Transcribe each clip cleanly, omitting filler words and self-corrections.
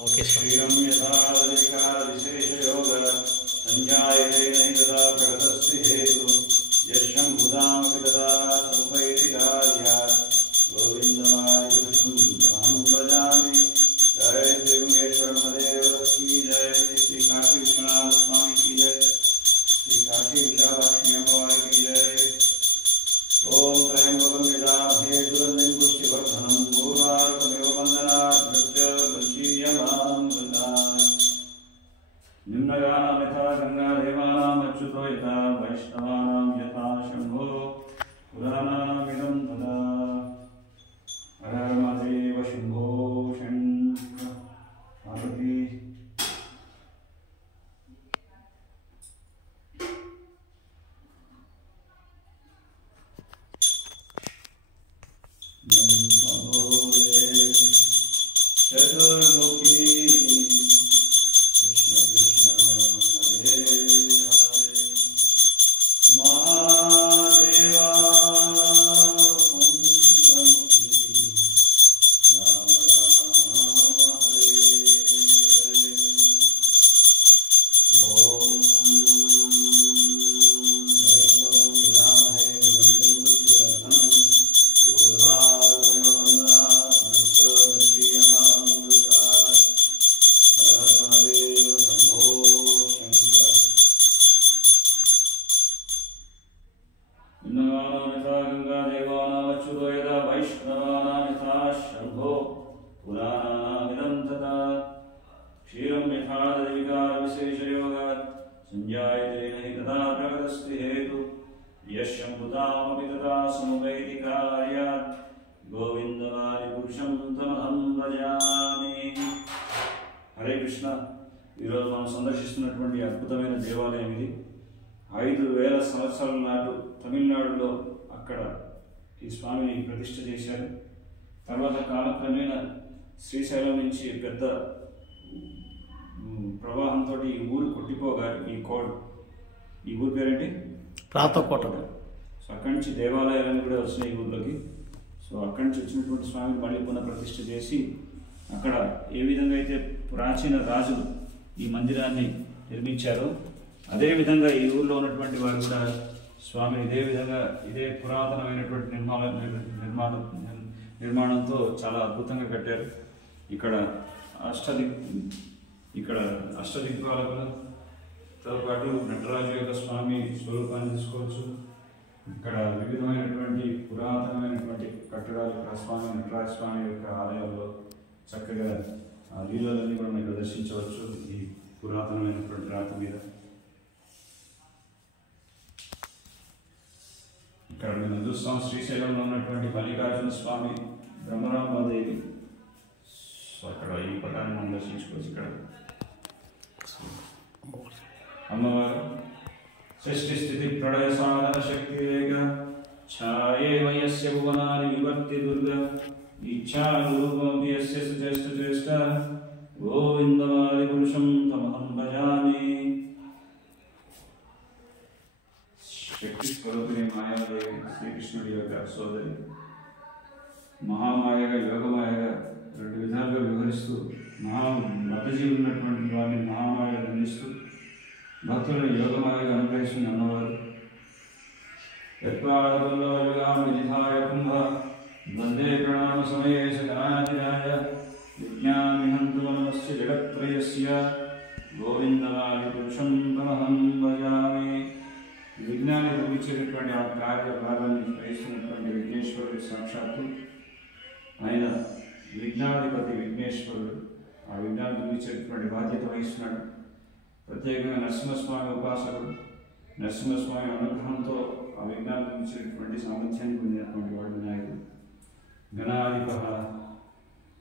Okay श्रीरं यथाविकार-विशेषयोग संजायते नहि तदा प्रगतस्य हेतु यशंभुतामपि तदा समुपैति कार्यात् गोविन्दमादिपुरुषं तमहं भजामि। जय श्री गुणेश्वर महादेव की जय, श्री काशी विश्वनाथ स्वामी की जय, श्री काशी विशालाक्षी अम्बावारी की जय। ओम त्र्यंबकं यजामहे सुगन्धिं पुष्टिवर्धनं पूर्वार्कमिव वन्दनात् मृत्युर्मुक्षीयमां ददामि। निम्नगानां यथा गङ्गादेवानाम् अच्युतो यथा वैष्णवानां यथा शम्भो पुराणामिदं तदा। हर हर महादेव शम्भो शङ्कर पार्वती। चतुर्मुखी कृष्ण कृष्ण हरे हरे महादेवा पंचमुखी राम राम हरे हरे। ओम त्र्यंबकं यजामहे सुगन्धिं पुष्टिवर्धनं पूर्वार्कमिव वन्दनात् मृत्युर्मुक्षीयमां ददामि। हर हर महादेव शम्भो शङ्कर। निम्नगानां यथा गङ्गादेवानाम् अच्युतो यथा वैष्णवानां यथा शम्भो पुराणानामिदं तथा। क्षीरं यथा दधिविकारविशेषयोगात् संजायते नहि तथा प्रगतस्य हेतु यशंभुतामपि तथा समुपैति कार्यात् गोविन्दमादिपुरुषं तमहं भजामि। హరే కృష్ణ. ఈరోజు మనం సందర్శిస్తున్నటువంటి అద్భుతమైన దేవాలయం ఇది. 5000 సంవత్సరాల నాటు తమిళనాడులో అక్కడ ఈ స్వామిని ప్రతిష్ఠ చేశారు. తర్వాత కాలక్రమేణా శ్రీశైలం నుంచి పెద్ద ప్రవాహంతో ఈ ఊరు కొట్టిపోగా ఈ ఊరి పేరేంటి ప్రాతకోట. సో అక్కడి నుంచి దేవాలయాలను కూడా వచ్చినాయి ఈ ఊర్లోకి. సో అక్కడి నుంచి వచ్చినటువంటి స్వామిని మళ్ళీ పునః ప్రతిష్ఠ చేసి అక్కడ ఏ విధంగా అయితే ప్రాచీన రాజులు ఈ మందిరాన్ని నిర్మించారో అదేవిధంగా ఈ ఊర్లో ఉన్నటువంటి వారు కూడా స్వామిని ఇదే విధంగా ఇదే పురాతనమైనటువంటి నిర్మాణంతో చాలా అద్భుతంగా కట్టారు. ఇక్కడ అష్టదిక్పాలకులతో పాటు నటరాజు యొక్క స్వామి స్వరూపాన్ని తీసుకోవచ్చు. ఇక్కడ వివిధమైనటువంటి పురాతనమైనటువంటి కట్టడాలు స్వామి నటరాజ స్వామి యొక్క ఆలయాల్లో చక్కగా లీలలన్నీ కూడా మనం ఇక్కడ దర్శించవచ్చు ఈ పురాతనమైనటువంటి రాతి మీద. ఇక్కడ మనం చూస్తాం శ్రీశైలంలో ఉన్నటువంటి మల్లికార్జున స్వామి బ్రహ్మరాంబాదేవి. సో అక్కడ ఈ పటాన్ని మనం దర్శించుకోవచ్చు. ఇక్కడ అమ్మవారు సృష్టి స్థితి ప్రళయ సాధన శక్తి రేఖ ఛాయే వయస్య భువనాని వివర్తి దుర్గ ఇచ్ఛారూపమపి యస్య శ్రేష్ఠ గోవిందమాదిపురుషం తమహం భజామి. శక్తి స్వరూపిణి మాయాదేవి శ్రీకృష్ణుడి యొక్క సోదరి. మహామాయగా యోగమాయగా రెండు విధాలుగా వివరిస్తూ మతజీవి ఉన్నటువంటి వారిని మహామాయగా దండిస్తూ భక్తులను యోగమాయగా అనుగ్రహిస్తున్న అమ్మవారు. యత్వాదవల్లవయుగామినిధాయ కుంభ వందే ప్రణామ సమయేశ గణాధిరాయ విజ్ఞానిహంతుమనమస్య జగత్రయస్య గోవిందమాదిపురుషం తమహం భజామి. విజ్ఞాన్ని నిర్మించేటటువంటి ఆ కార్యభాగాన్ని గ్రహిస్తున్నటువంటి విఘ్నేశ్వరుడు సాక్షాత్తు ఆయన విజ్ఞానాధిపతి విఘ్నేశ్వరుడు. ఆ విజ్ఞానం నిర్మించేటటువంటి బాధ్యత వహిస్తున్నాడు. ప్రత్యేకంగా నరసింహస్వామి ఉపాసకుడు. నరసింహస్వామి అనుగ్రహంతో ఆ విజ్ఞానం నిర్మించేటటువంటి సామర్థ్యాన్ని పొందినటువంటి వాడు వినాయకుడు. గణాధిప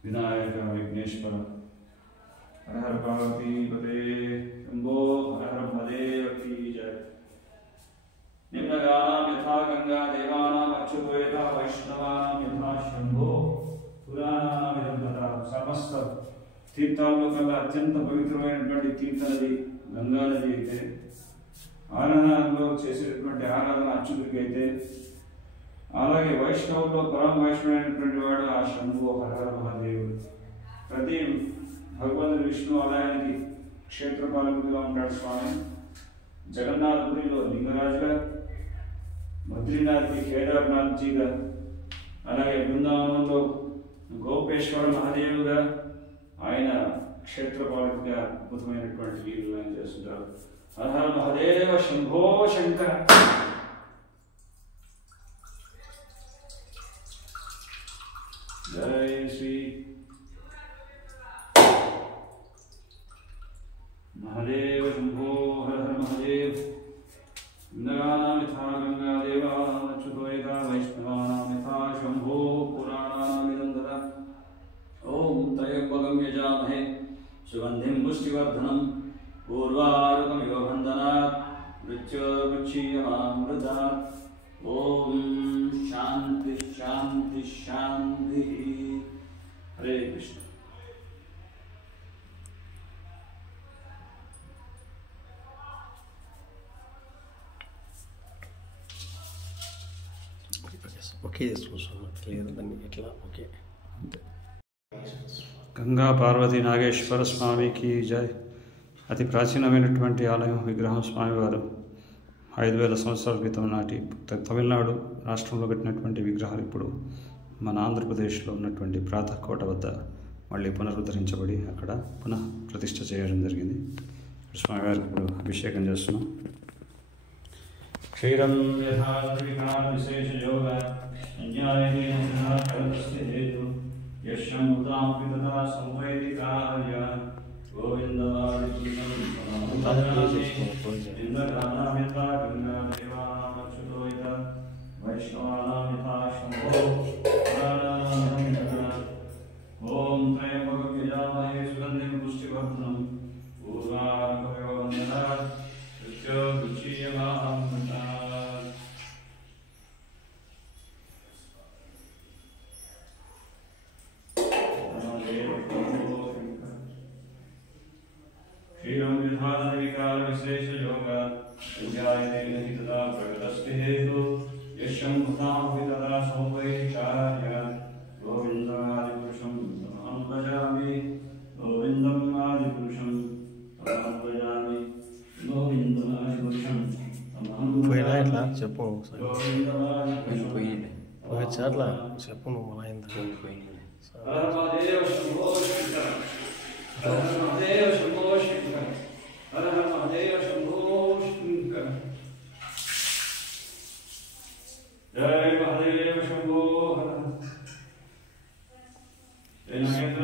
వినాయక విఘ్నేశ్వర. హర హర పార్వతీపతే శంభో హర హర మహాదేవ కీ జయ. నిమ్నగానాం యథా గంగా దేవానాం అచ్యుతో యథా వైష్ణవానాం యథా శంభో పురాణానామిదం తథా. సమస్త తీర్థాల్లో కల్లా అత్యంత పవిత్రమైనటువంటి తీర్థనది గంగా నది అయితే, ఆరాధనలో చేసేటటువంటి ఆరాధన అచ్యుతుడికి అయితే, అలాగే వైష్ణవుల్లో పరమ వైష్ణవుడైనటువంటి వాడు ఆ శంభు హర హర మహాదేవుడు. ప్రతి భగవంతుని విష్ణు ఆలయానికి క్షేత్రపాలకుడిగా ఉంటాడు స్వామి. జగన్నాథపురిలో లింగరాజుగా, బద్రీనాథ్కి కేదార్నాథ్జీగా, అలాగే బృందావనంలో గోపేశ్వర మహాదేవుగా ఆయన క్షేత్రపాలకుడిగా అద్భుతమైనటువంటి లీలలు ఆయన చేస్తుంటారు. హర హర మహాదేవ శంభో శంకర. జై శ్రీ మహాదేవ శంభో. హర హర మహాదేవ. ఇంద్రాణాం యథా గంగాదేవానాం అచ్యుతో యథా వైష్ణవానాం యథా శంభో పురాణానాం ఇదం తథా. ఓం త్రయంబకం యజామహే సుగంధిం పుష్టివర్ధనం పూర్వారుకమివ బంధనాత్ మృత్యోర్ముక్షీయమామృతాత్. ఓం శాంతి శాంతి శాంతి. హరే కృష్ణ. ఓకే చేసుకుంటున్నాం లేదు దాన్ని ఎట్లా ఓకే. గంగా పార్వతీ నాగేశ్వర స్వామికి జై. అతి ప్రాచీనమైనటువంటి ఆలయం విగ్రహం స్వామివారు 5000 సంవత్సరాల క్రితం నాటి తమిళనాడు రాష్ట్రంలో కట్టినటువంటి విగ్రహాలు ఇప్పుడు మన ఆంధ్రప్రదేశ్లో ఉన్నటువంటి ప్రాతఃకోట వద్ద మళ్ళీ పునరుద్ధరించబడి అక్కడ పునః ప్రతిష్ఠ చేయడం జరిగింది. స్వామివారికి ఇప్పుడు అభిషేకం చేస్తున్నాం. క్షీరం యథా విశేష యోగ యశ్యంభుతామపి తథా సంవైదికాయ గోవిందవాదిపురుషం ఇంద్రగానాం యథా గంగాదేవానాం అచ్యుతో యథా వైష్ణవానాం యథా శంభో పురాణానాం యథా. ఓం త్రయంబకం యజామహే సుగంధిం పుష్టివర్ధనం పూర్వారుకమివ బంధనాత్ మృత్యోర్ముక్షీయమామృతాత్. క్షీరం విధానవికార విశేష యోగ విద్యాయతే నహి తదా ప్రగతస్తి హేతు యశ్యంభుతామపి తదా సౌవైచార్య గోవిందమాదిపురుషం తమహం భజామి. గోవిందం ఆదిపురుషం తమహం భజామి. గోవిందమాదిపురుషం తమహం పోయినా భజామి. ఎట్లా చెప్పు గోవిందమాదిపురుషం పోయొచ్చా అట్లా చెప్పు నువ్వు మళ్ళీ ఇంత హర మహాదేవ శంభో శంకర. హర హర మహాదేవ శంభో శంకర. హర హర మహాదేవ శంభో శంకర. జయ మహాదేవ శంభో. హర జయ నాగేంద్ర.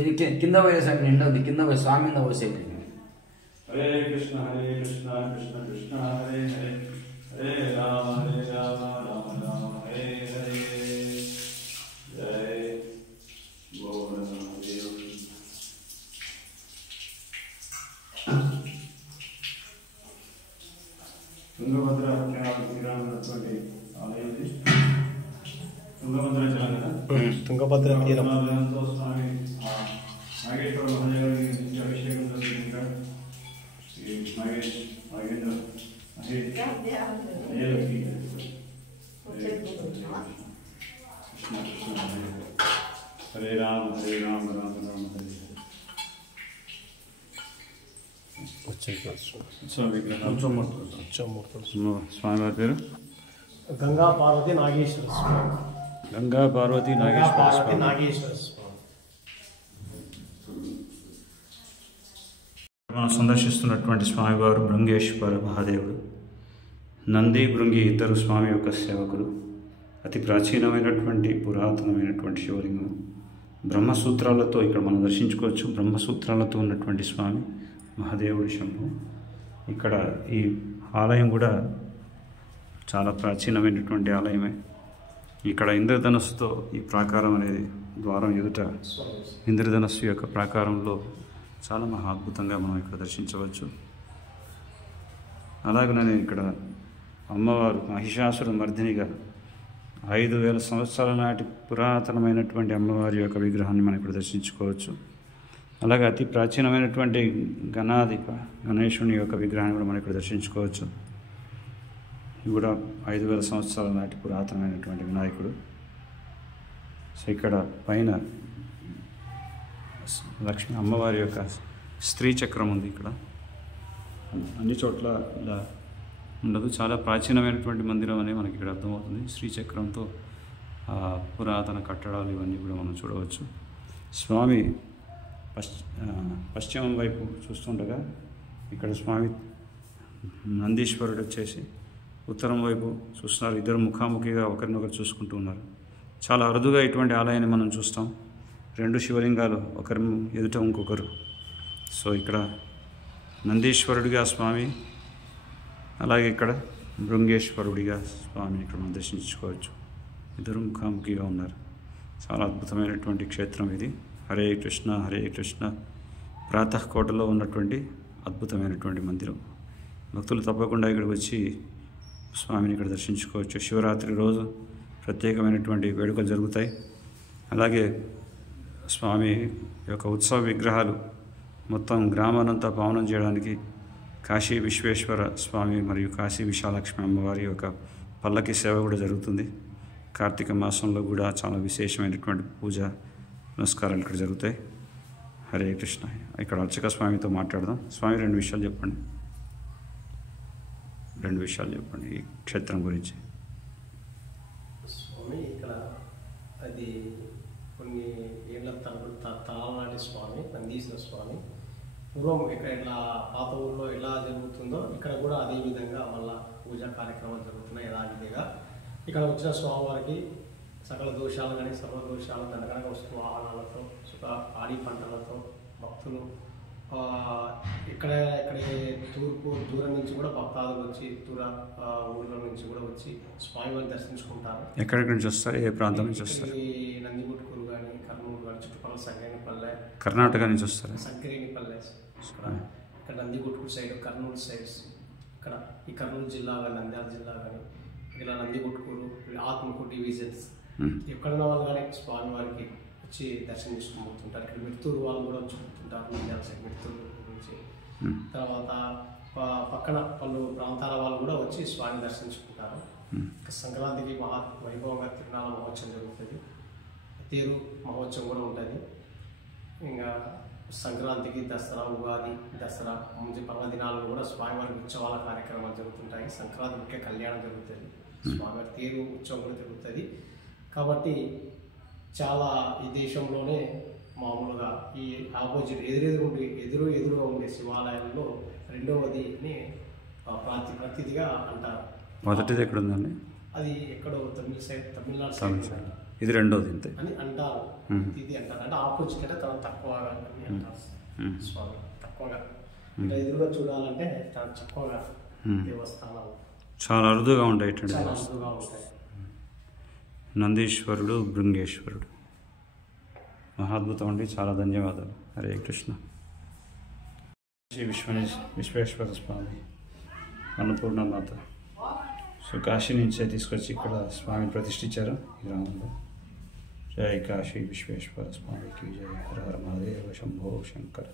ఇది కింద పోయేసాక నిండా ఉంది. కింద పోయి స్వామి మీద పోసేది. హరే కృష్ణ కృష్ణ కృష్ణ హరే హరే. హరే రామ రామ రామ హరే హరే. జయ గోవిందదేవ. తుంగభద్ర తీరానటువంటి ఆలయం ఇది. తుంగభద్ర జలం కదా. తుంగభద్ర తీరం జలంతో స్వామి నాగేశ్వర మహాదేవుడికి నుంచి అభిషేకం జరుగుతుంది. ఇంకా ఈ నాగేంద్ర హరే రామ రామ రామ హరే స్వామివారి పేరు గంగా పార్వతి నాగేశ్వర స్వామి. గంగా పార్వతి నాగేశ్వర పార్వతి స్వామి. నాగేశ్వర స్వామి. మనం సందర్శిస్తున్నటువంటి స్వామివారు భృంగేశ్వర మహాదేవుడు. నంది భృంగి ఇద్దరు స్వామి యొక్క సేవకులు. అతి ప్రాచీనమైనటువంటి పురాతనమైనటువంటి శివలింగం. బ్రహ్మసూత్రాలతో ఇక్కడ మనం దర్శించుకోవచ్చు. బ్రహ్మసూత్రాలతో ఉన్నటువంటి స్వామి మహాదేవుడి శంభు. ఇక్కడ ఈ ఆలయం కూడా చాలా ప్రాచీనమైనటువంటి ఆలయమే. ఇక్కడ ఇంద్రధనస్సుతో ఈ ప్రాకారం అనేది ద్వారం ఎదుట ఇంద్రధనస్సు యొక్క ప్రాకారంలో చాలా మహా అద్భుతంగా మనం ఇక్కడ దర్శించవచ్చు. అలాగనే ఇక్కడ అమ్మవారు మహిషాసుర మర్దినిగా 5000 సంవత్సరాల నాటి పురాతనమైనటువంటి అమ్మవారి యొక్క విగ్రహాన్ని మనం ఇక్కడ దర్శించుకోవచ్చు. అలాగే అతి ప్రాచీనమైనటువంటి గణేశుని యొక్క విగ్రహాన్ని కూడా మనం ఇక్కడ దర్శించుకోవచ్చు. ఇది కూడా 5000 సంవత్సరాల నాటి పురాతనమైనటువంటి వినాయకుడు. సో ఇక్కడ పైన లక్ష్మి అమ్మవారి యొక్క స్త్రీ చక్రం ఉంది ఇక్కడ. అన్ని చోట్ల ఇలా ఉండదు. చాలా ప్రాచీనమైనటువంటి మందిరం అనే మనకి ఇక్కడ అర్థమవుతుంది. శ్రీచక్రంతో పురాతన కట్టడాలు ఇవన్నీ కూడా మనం చూడవచ్చు. స్వామి పశ్చిమం వైపు చూస్తుండగా ఇక్కడ స్వామి నందీశ్వరుడు వచ్చేసి ఉత్తరం వైపు చూస్తున్నారు. ఇద్దరు ముఖాముఖిగా ఒకరినొకరు చూసుకుంటూ ఉన్నారు. చాలా అరుదుగా ఇటువంటి ఆలయాన్ని మనం చూస్తాం. రెండు శివలింగాలు ఒకరి ఎదుట ఇంకొకరు. సో ఇక్కడ నందీశ్వరుడిగా స్వామి, అలాగే ఇక్కడ భృంగేశ్వరుడిగా స్వామిని ఇక్కడ మనం దర్శించుకోవచ్చు. ఇద్దరు ముఖాముఖిగా ఉన్నారు. చాలా అద్భుతమైనటువంటి క్షేత్రం ఇది. హరే కృష్ణ హరే కృష్ణ ప్రాతఃకోటలో ఉన్నటువంటి అద్భుతమైనటువంటి మందిరం. భక్తులు తప్పకుండా ఇక్కడికి వచ్చి స్వామిని ఇక్కడ దర్శించుకోవచ్చు. శివరాత్రి రోజు ప్రత్యేకమైనటువంటి వేడుకలు జరుగుతాయి. అలాగే స్వామి యొక్క ఉత్సవ విగ్రహాలు మొత్తం గ్రామానంతా పావనం చేయడానికి కాశీ విశ్వేశ్వర స్వామి మరియు కాశీ విశాలక్ష్మి అమ్మవారి యొక్క పల్లకి సేవ కూడా జరుగుతుంది. కార్తీక మాసంలో కూడా చాలా విశేషమైనటువంటి పూజ నమస్కారాలు ఇక్కడ జరుగుతాయి. హరే కృష్ణ. ఇక్కడ అర్చక స్వామితో మాట్లాడదాం. స్వామి రెండు విషయాలు చెప్పండి ఈ క్షేత్రం గురించి. స్వామి ఇక్కడ అది కొన్ని ఏళ్ళ తలనాటి స్వామి నందీశ్వర స్వామి. పూర్వం ఇక్కడ ఇట్లా పాత ఊళ్ళో ఎలా జరుగుతుందో ఇక్కడ కూడా అదే విధంగా మళ్ళీ పూజా కార్యక్రమాలు జరుగుతున్నాయి. యథావిధిగా ఇక్కడ వచ్చిన స్వామివారికి సకల దోషాలు కానీ సర్వ దోషాలు దండకనక వస్తు వాహనాలతో పాడి పంటలతో భక్తులు ఇక్కడ తూర్పు దూరం నుంచి కూడా భక్తాదులు వచ్చి దూర ఊళ్ళ నుంచి కూడా వచ్చి స్వామివారిని దర్శించుకుంటారు. ఎక్కడి నుంచి వస్తారు? ఏ ప్రాంతం నుంచి వస్తారు? నందిగుట్కూరు కానీ కర్నూలు కానీ చుట్టుపక్కల సంగరేణిపల్లె, కర్ణాటక నుంచి వస్తారు. సంగరేణిపల్లె ఇక్కడ నందిగుట్కూరు సైడ్, కర్నూలు సైడ్స్, ఇక్కడ ఈ కర్నూలు జిల్లా కానీ నంద్యాల జిల్లా కానీ ఇలా నందిగుట్కూరు ఆత్మకూరు డివిజన్స్ ఎక్కడున్న వాళ్ళు కానీ స్వామివారికి వచ్చి దర్శనం చేసుకుంటుంటారు. ఇక్కడ మిర్తూరు వాళ్ళు కూడా వచ్చుకుంటుంటారు. నంద్యాల సైడ్ మిర్తూరు నుంచి తర్వాత పక్కన పలు ప్రాంతాల వాళ్ళు కూడా వచ్చి స్వామిని దర్శించుకుంటారు. సంక్రాంతికి వైభవంగా తిరునాళ్ళ మహోత్సవం జరుగుతుంది. తేరు మహోత్సవం కూడా ఉంటుంది. ఇంకా సంక్రాంతికి దసరా, ఉగాది, దసరా ముందు పర్వదినాలు కూడా స్వామివారి ఉత్సవాల కార్యక్రమాలు జరుగుతుంటాయి. సంక్రాంతి ముఖ్య కళ్యాణం జరుగుతుంది. స్వామివారి తేరు ఉత్సవం కూడా జరుగుతుంది. కాబట్టి చాలా ఈ దేశంలోనే మామూలుగా ఈ ఆపోజిట్ ఎదురుగా ఉండే శివాలయాల్లో రెండవదిని ప్రతిదిగా అంటారు. మొదటిది ఎక్కడ ఉందండి? అది ఎక్కడో తమిళనాడు సైడ్ ఇది రెండోది అంతే అని అంటారు. ఇది అంటారు అంటే ఆపోజిట్ అంటే చాలా తక్కువగా అని అంటారు. స్వామి తక్కువగా అంటే ఎదురుగా చూడాలంటే చాలా తక్కువగా దేవస్థానాలు చాలా అరుదుగా ఉంటాయి. చాలా అరుదుగా ఉంటాయి. నందీశ్వరుడు, భృంగేశ్వరుడు మహాద్భుతం అండి. చాలా ధన్యవాదాలు. హరే కృష్ణ. శ్రీ విశ్వేశ్వర స్వామి అన్నపూర్ణమాత. సో కాశీ నుంచే తీసుకొచ్చి ఇక్కడ స్వామిని ప్రతిష్ఠించారు ఈ గ్రామంలో. జై కాశీ విశ్వేశ్వర స్వామికి జై. హర హర మహాదేవ శంభో శంకర.